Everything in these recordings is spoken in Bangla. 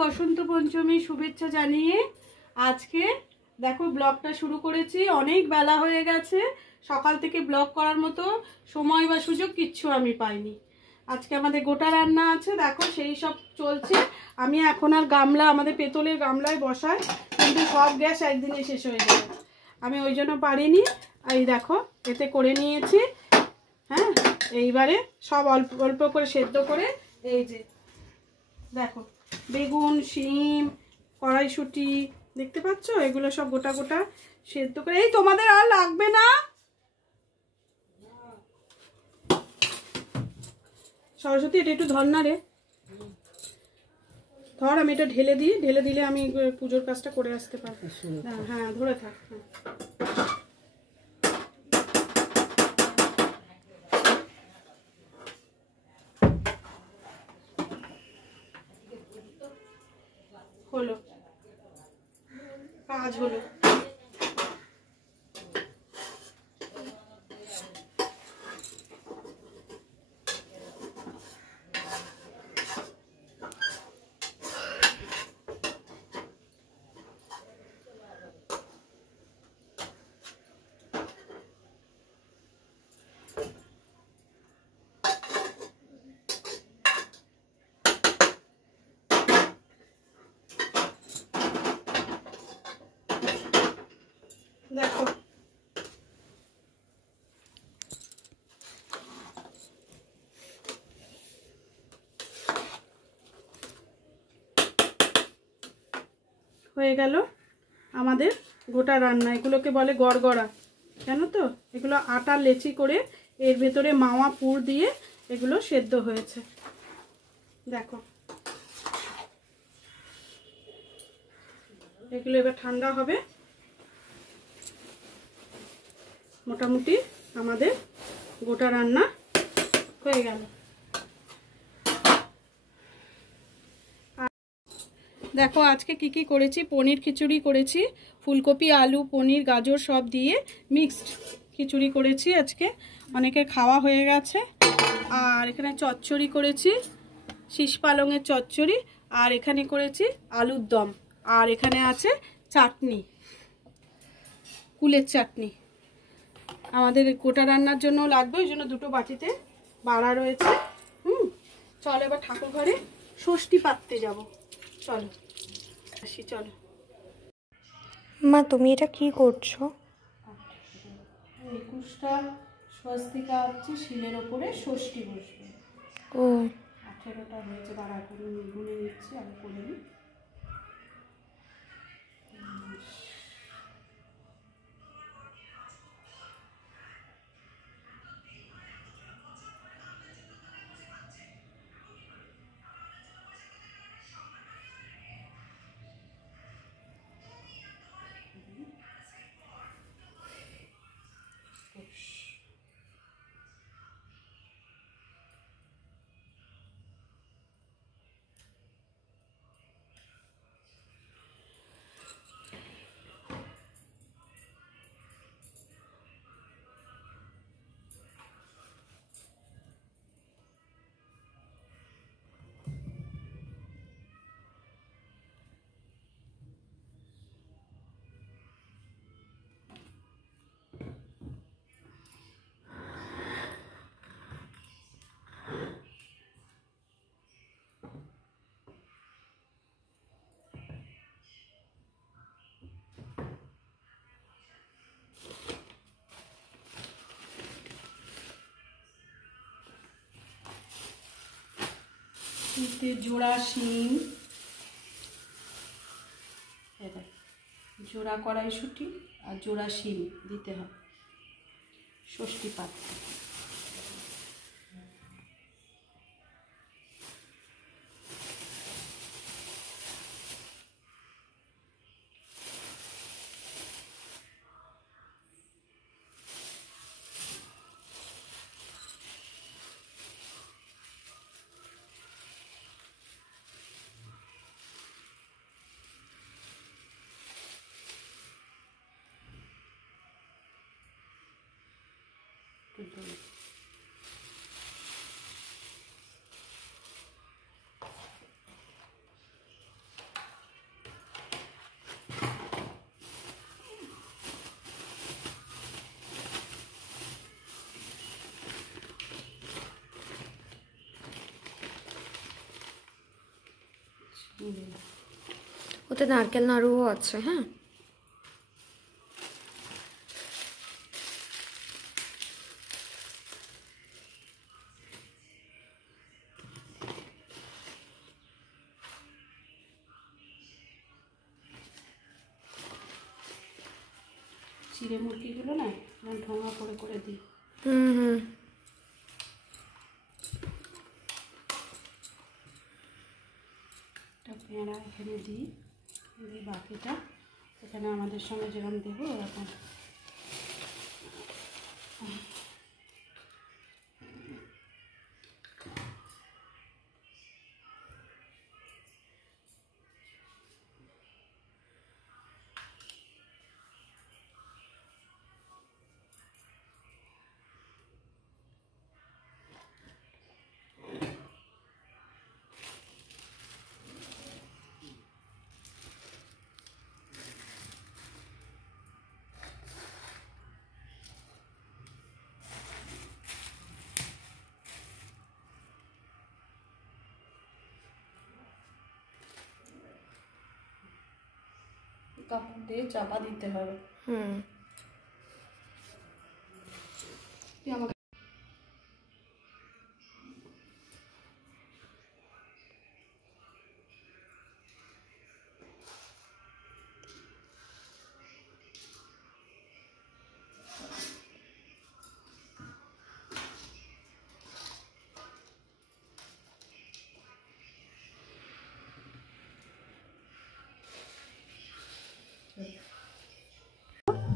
বসন্ত পঞ্চমী শুভেচ্ছা জানিয়ে আজকে দেখো ব্লগটা শুরু করেছি। অনেক বেলা হয়ে গেছে, সকাল থেকে ব্লগ করার মতো সময় বা সুযোগ কিচ্ছু আমি পাইনি। আজকে আমাদের গোটা রান্না আছে, দেখো সেই সব চলছে। আমি এখন আর গামলা, আমাদের পেতলের গামলায় বসাই, কিন্তু সব গ্যাস একদিনে শেষ হয়ে যাবে, আমি ওই জন্য পারিনি। এই দেখো এতে করে নিয়েছি। হ্যাঁ, এইবারে সব অল্প অল্প করে সেদ্ধ করে, এই যে দেখো বেগুন, শিম, কড়াইশুঁটি দেখতে পাচ্ছ, এগুলো সব গোটা গোটা সেদ্ধ করে। এই তোমাদের আর লাগবে না সরস্বতী, এটা একটু ধর না রে, ধর, আমি এটা ঢেলে দিই, ঢেলে দিলে আমি পুজোর কাজটা করে আসতে পারবো। হ্যাঁ ধরে থাক। হলো, কাজ হলো। দেখো হয়ে গেল আমাদের গোটা রান্না। এগুলোকে বলে গড়গড়া, জানো তো? এগুলো আটা লেচি করে এর ভেতরে মাওয়া পুর দিয়ে এগুলো সেদ্ধ হয়েছে। দেখো এগুলো এবার ঠান্ডা হবে। মোটামুটি আমাদের গোটা রান্না হয়ে গেল। দেখো আজকে কি কি করেছি। পনির খিচুড়ি করেছি, ফুলকপি, আলু, পনির, গাজর সব দিয়ে মিক্সড খিচুড়ি করেছি আজকে, অনেকের খাওয়া হয়ে গেছে। আর এখানে চচ্চড়ি করেছি, শীষ পালংয়ের চচ্চড়ি, আর এখানে করেছি আলুর দম, আর এখানে আছে চাটনি, কুলের চাটনি। আমাদের গোটা রান্নার জন্য লাগবে, ওই জন্য দুটো বাটিতে বাড়া রয়েছে। চলো এবার ঠাকুর ঘরে ষষ্ঠী পাততে যাব, চলো আসি। চলো মা, তুমি এটা কি করছো? 21টা স্বস্তিকা হচ্ছে, শিলের ওপরে ষষ্ঠী বসবে। ও 18টা হয়েছে, বাড়া করে গুনে নিচ্ছি, আমি করে নিই। জোড়া শিম, জোড়া কড়াইশুঁটি আর জোড়া শিম দিতে হবে ষষ্ঠী পাত্রে। কিন্তু ওতে নারকেল নাড়ুও আছে। হ্যাঁ, চিড়ে মুরগিগুলো না ঢোঙা করে করে দিই। পেঁড়া এখানে দিই, বাকিটা এখানে আমাদের সঙ্গে যেরকম দেবো ওরকম। কাপড় দিয়ে চাপা দিতে হবে। আমাকে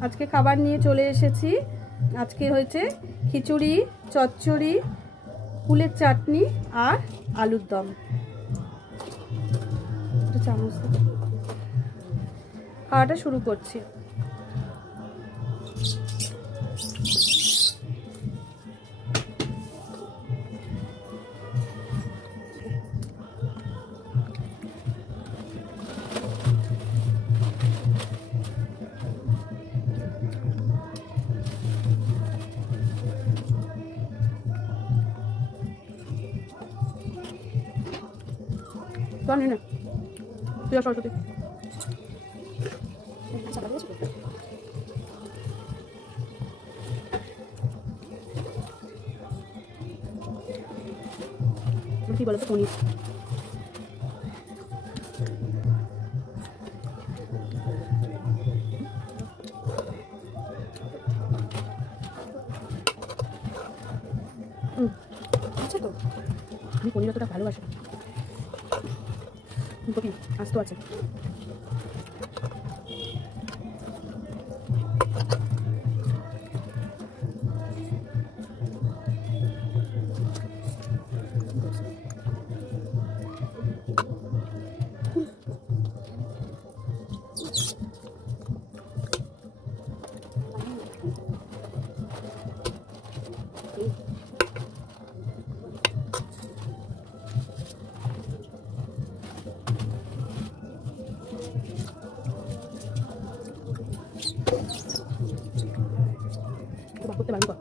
আজকে খাবার নিয়ে চলে এসেছি। আজকে হয়েছে খিচুড়ি, চচ্চড়ি, ফুলের চাটনি আর আলুর দম। চামচ খাওয়াটা শুরু করছি। জানি না তুই সরস্বতী কি বলতো পনির আচ্ছা তো আমি পনির অতটা ভালোবাসি। ফুলকপি আস্ত আছে। করতে পারবো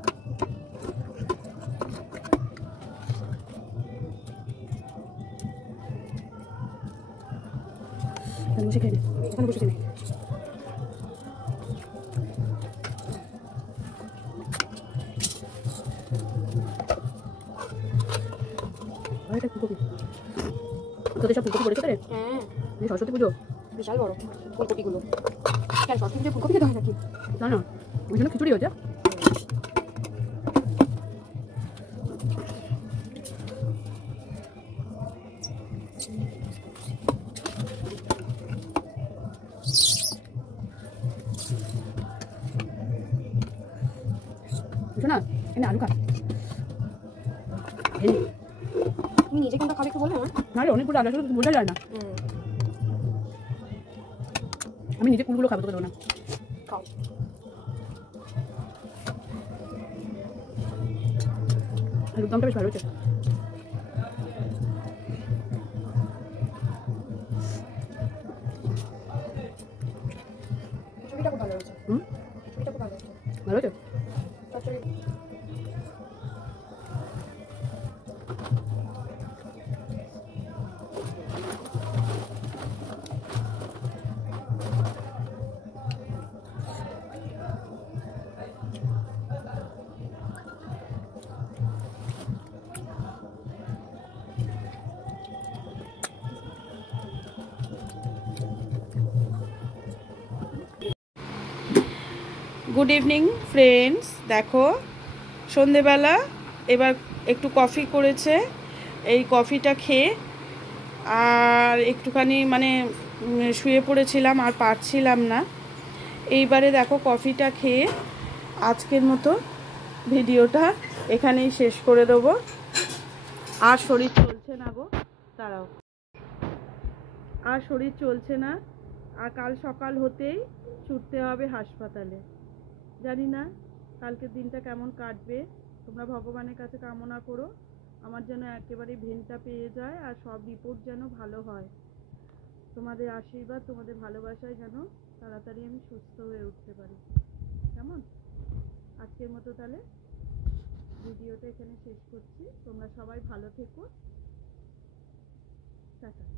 বসে খেয়ে এখানে বসেছি না। এটা ফুলকপি তোদের সব ফুলকপি পড়েছে রে? হ্যাঁ, সরস্বতী পুজো বিশাল বড় ফুলকপিগুলো। কেন সরস্বতী পুজো ফুলকপি খেতে হয় নাকি? না না, ওই জন্য খিচুড়ি হয়েছে। না এনে আলু খা। তুমি নিজে কোনটা খাবে একটু বলে না রে, অনেকগুলো আলু আসলে বোঝা যায় না। আমি নিজে কোনগুলো খাবো তোকে দেবো না। খাও। আলুর দমটা বেশ ভালো হয়েছে। খিচুড়িটা খুব ভালো হয়েছে। খিচুড়িটা খুব ভালো হয়েছে। ভালো হয়েছে। Good evening friends. দেখো সন্ধেবেলা এবার একটু কফি করেছে, এই কফিটা খেয়ে আর একটুখানি মানে শুয়ে পড়েছিলাম, আর পারছিলাম না। এইবারে দেখো কফিটা খেয়ে আজকের মতো ভিডিওটা এখানেই শেষ করে দেবো। আর শরীর চলছে না গো, দাঁড়াও, আর শরীর চলছে না। আর কাল সকাল হতেই ছুটতে হবে হাসপাতালে। জানি না কালকের দিনটা কেমন কাটবে। তোমরা ভগবানের কাছে কামনা করো আমার যেন একেবারে ভেনটা পেয়ে যায় আর সব রিপোর্ট যেন ভালো হয়। তোমাদের আশীর্বাদ, তোমাদের ভালোবাসায় যেন তাড়াতাড়ি আমি সুস্থ হয়ে উঠতে পারি। কেমন? আজকের মতো তাহলে ভিডিওটা এখানে শেষ করছি। তোমরা সবাই ভালো থেকো। টাটা।